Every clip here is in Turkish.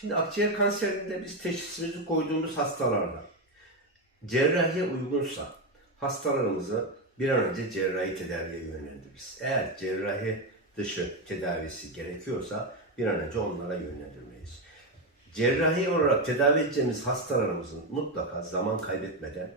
Şimdi akciğer kanserinde biz teşhisimizi koyduğumuz hastalarla cerrahiye uygunsa hastalarımızı bir an önce cerrahi tedaviye yönlendiririz. Eğer cerrahi dışı tedavisi gerekiyorsa bir an önce onlara yönlendirmeyiz. Cerrahi olarak tedavi edeceğimiz hastalarımızın mutlaka zaman kaybetmeden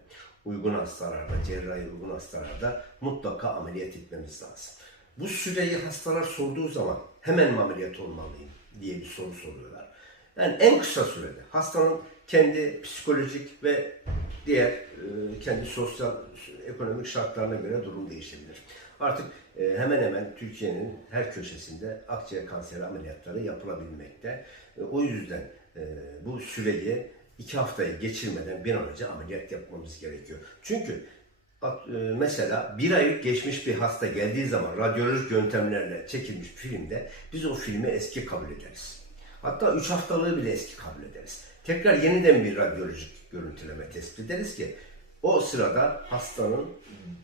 uygun hastalarda, cerrahi uygun hastalarda mutlaka ameliyat etmemiz lazım. Bu süreyi hastalar sorduğu zaman hemen mi ameliyat olmalıyım diye bir soru soruyorlar. Yani en kısa sürede hastanın kendi psikolojik ve diğer e, kendi sosyal ekonomik şartlarına göre durum değişebilir. Artık e, hemen hemen Türkiye'nin her köşesinde akciğer kanseri ameliyatları yapılabilmekte. E, o yüzden bu süreyi iki haftayı geçirmeden bir an önce ameliyat yapmamız gerekiyor. Çünkü mesela bir aylık geçmiş bir hasta geldiği zaman radyolojik yöntemlerle çekilmiş filmde biz o filmi eski kabul ederiz. Hatta 3 haftalığı bile eski kabul ederiz. Tekrar yeniden bir radyolojik görüntüleme tespit ederiz ki o sırada hastanın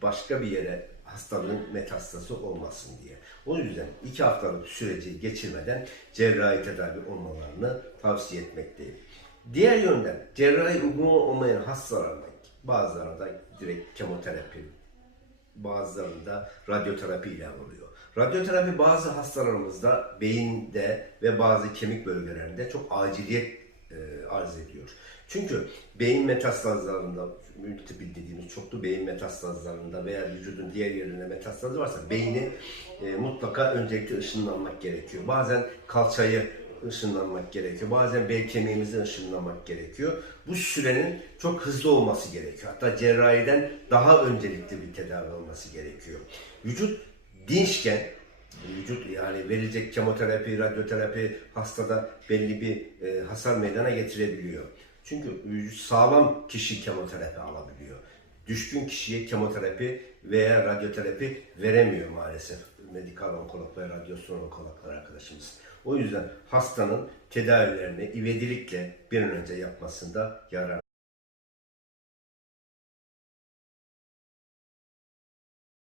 başka bir yere hastalığın metastası olmasın diye. O yüzden 2 haftalık süreci geçirmeden cerrahi tedavi olmalarını tavsiye etmekteyim. Diğer yönden cerrahi uygun olmayan hastalarda bazılarında direkt kemoterapi, bazılarında radyoterapi ile oluyor. Radyoterapi bazı hastalarımızda beyinde ve bazı kemik bölgelerinde çok aciliyet e, arz ediyor. Çünkü beyin metastazlarında, multiple dediğimiz çoklu beyin metastazlarında veya vücudun diğer yerine metastazı varsa beyni e, mutlaka öncelikle ışınlanmak gerekiyor. Bazen kalçayı ışınlanmak gerekiyor. Bazen bel kemiğimizi ışınlamak gerekiyor. Bu sürenin çok hızlı olması gerekiyor. Hatta cerrahiden daha öncelikli bir tedavi olması gerekiyor. Vücut dinçken vücut yani verilecek kemoterapi, radyoterapi hastada belli bir e, hasar meydana getirebiliyor. Çünkü vücut sağlam kişi kemoterapi alabiliyor. Düşkün kişiye kemoterapi veya radyoterapi veremiyor maalesef medikal onkolog ve radyasyon onkologlar arkadaşımız. O yüzden hastanın tedavilerini ivedilikle bir an önce yapmasında yarar